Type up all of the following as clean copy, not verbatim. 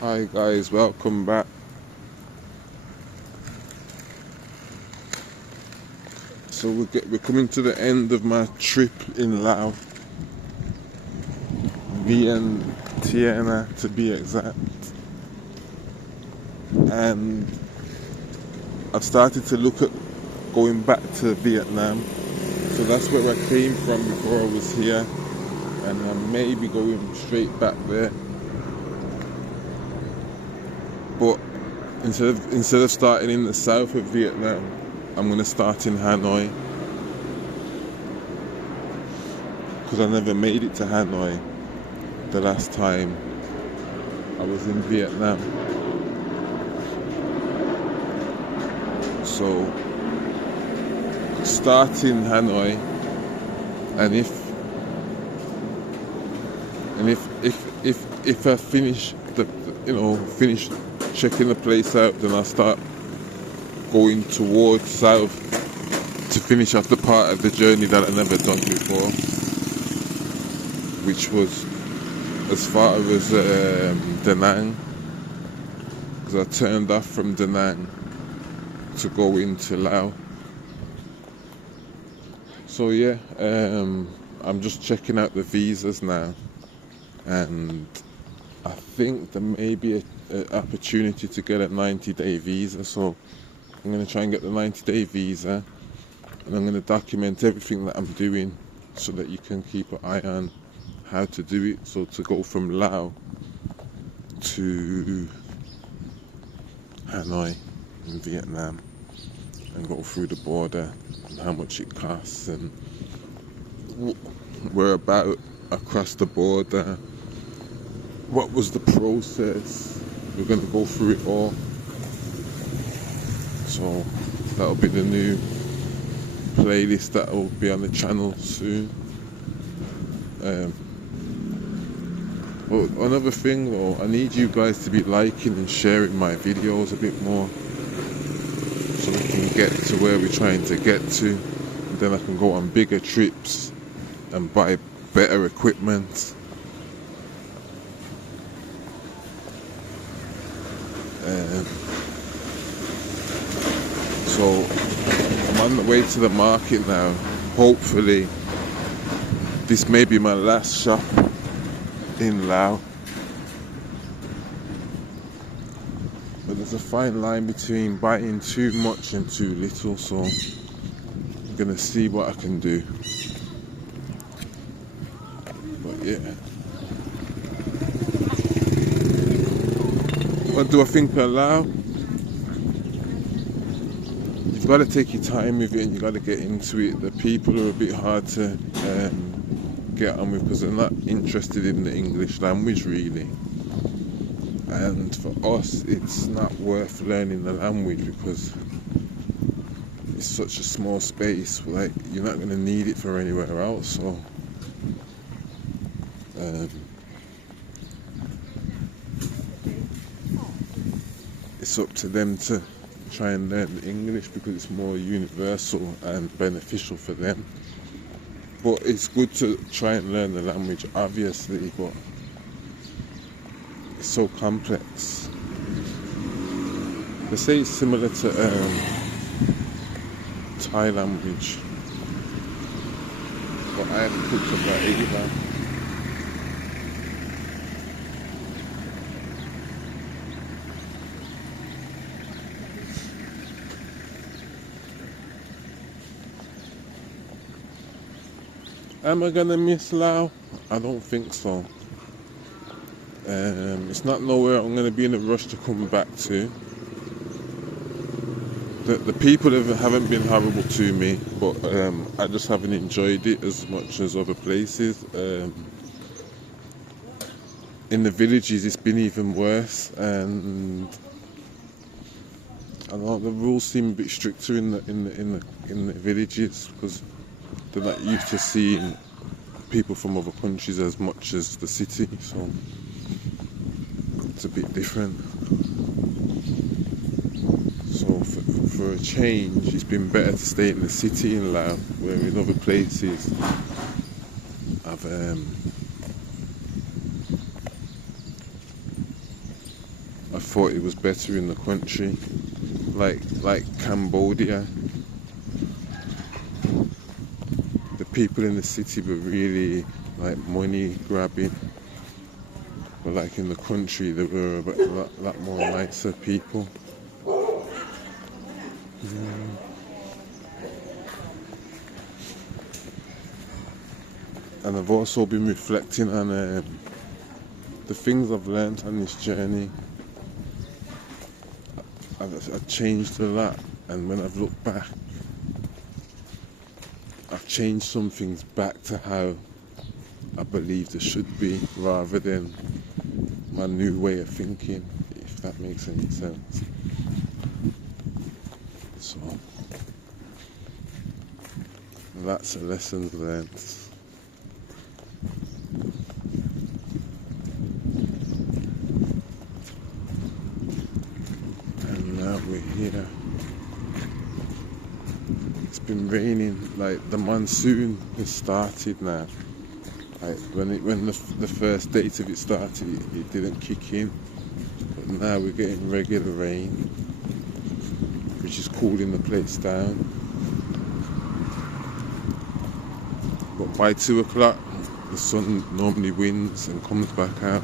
Hi guys, welcome back. So we're coming to the end of my trip in Laos, Vientiane to be exact, and I've started to look at going back to Vietnam. So that's where I came from before I was here, and I may be going straight back there. But instead of starting in the south of Vietnam, I'm going to start in Hanoi, because I never made it to Hanoi the last time I was in Vietnam. So start in Hanoi, and if I finish finish checking the place out, then I'll start going towards south to finish off the part of the journey that I never done before, which was as far as Da Nang, because I turned off from Da Nang to go into Laos. So yeah, I'm just checking out the visas now, and I think there may be an opportunity to get a 90-day visa. So I'm going to try and get the 90-day visa, and I'm going to document everything that I'm doing so that you can keep an eye on how to do it. So to go from Laos to Hanoi in Vietnam and go through the border, and how much it costs, and where about across the border, what was the process. We're going to go through it all. So that'll be the new playlist that will be on the channel soon. But another thing though, I need you guys to be liking and sharing my videos a bit more, so we can get to where we're trying to get to, and then I can go on bigger trips and buy better equipment. So I'm on the way to the market now. Hopefully this may be my last shop in Laos, but there's a fine line between buying too much and too little, so I'm gonna see what I can do. But yeah, what do I think of Laos? You've got to take your time with it, and you got to get into it. The people are a bit hard to get on with, because they're not interested in the English language really, and for us it's not worth learning the language because it's such a small space. Like, you're not going to need it for anywhere else. So it's up to them to try and learn the English because it's more universal and beneficial for them. But it's good to try and learn the language, obviously, but it's so complex. They say it's similar to Thai language, but I haven't picked up that either. Am I gonna miss Laos? I don't think so. It's not nowhere I'm gonna be in a rush to come back to. The people haven't been horrible to me, but I just haven't enjoyed it as much as other places. In the villages, it's been even worse, and I don't know, the rules seem a bit stricter in the villages, because they're not used to seeing people from other countries as much as the city, so it's a bit different. So for a change, it's been better to stay in the city in Laos, where in other places thought it was better in the country, like Cambodia. The people in the city were really like money grabbing, but like in the country there were a lot more nicer people. And I've also been reflecting on the things I've learned on this journey. I've changed a lot, and when I've looked back, I've changed some things back to how I believe they should be, rather than my new way of thinking, if that makes any sense. So that's a lesson learned. And now we're here. It's been raining, like the monsoon has started now. Like when the first date of it started, it didn't kick in, but now we're getting regular rain, which is cooling the place down. But by 2 o'clock, the sun normally wins and comes back out.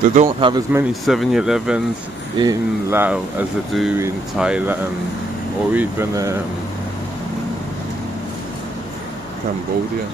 They don't have as many 7-Elevens in Laos as they do in Thailand or even Cambodia.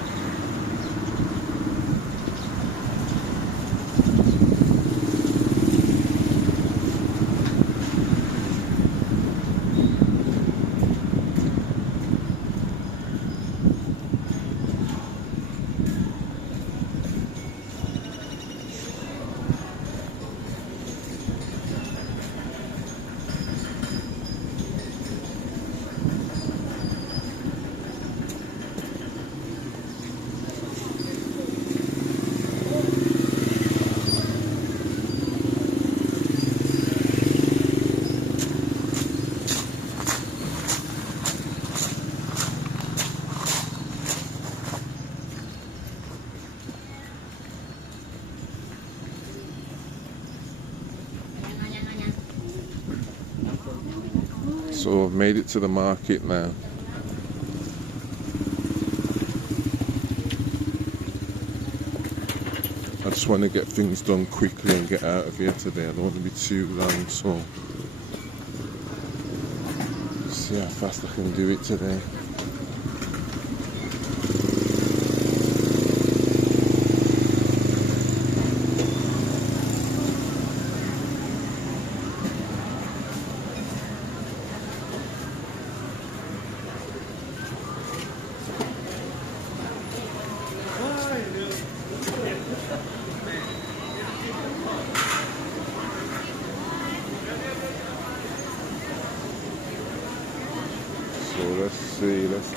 So I've made it to the market now. I just want to get things done quickly and get out of here today. I don't want to be too long, so see how fast I can do it today. So let's see, let's see.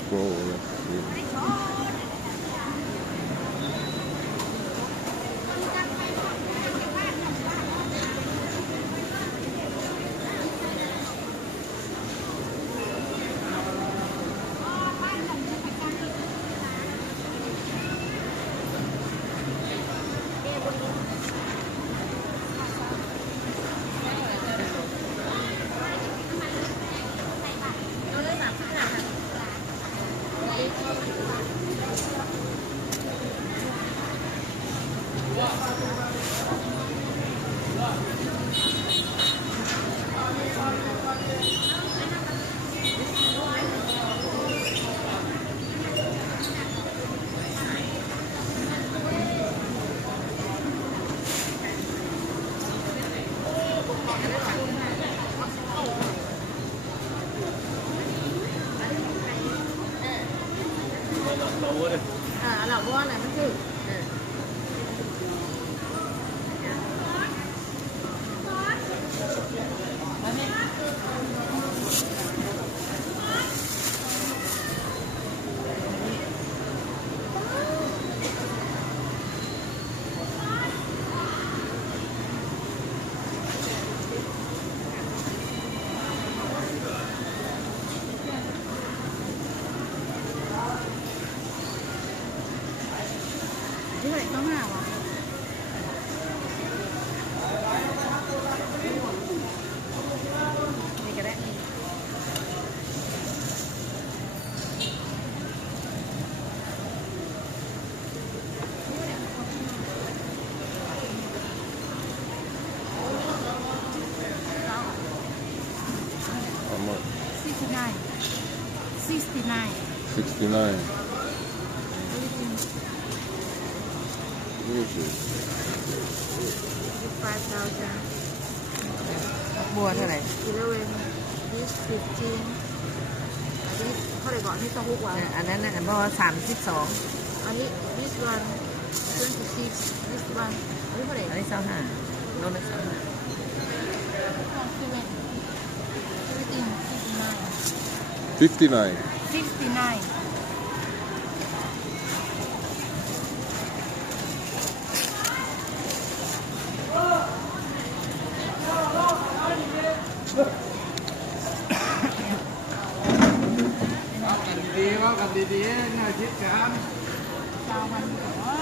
เราว่าอะไรมันคือที่ไหนต้องหาวะนี่ก็ได้How much? 69 69 69. What is it? 5,000 บัวเท่าไหร่ 11 this 15อันนี้เท่าไหร่ก่อนที่ต้องฮุกวัน อันนั้นนะบัว32อันนี้ this one 26 this one อันนี้เท่าไหร่ อันนี้25โลละ25 59. 69 ดีว่ากันดีๆน่าคิดกัน ชาวมันบอกว่า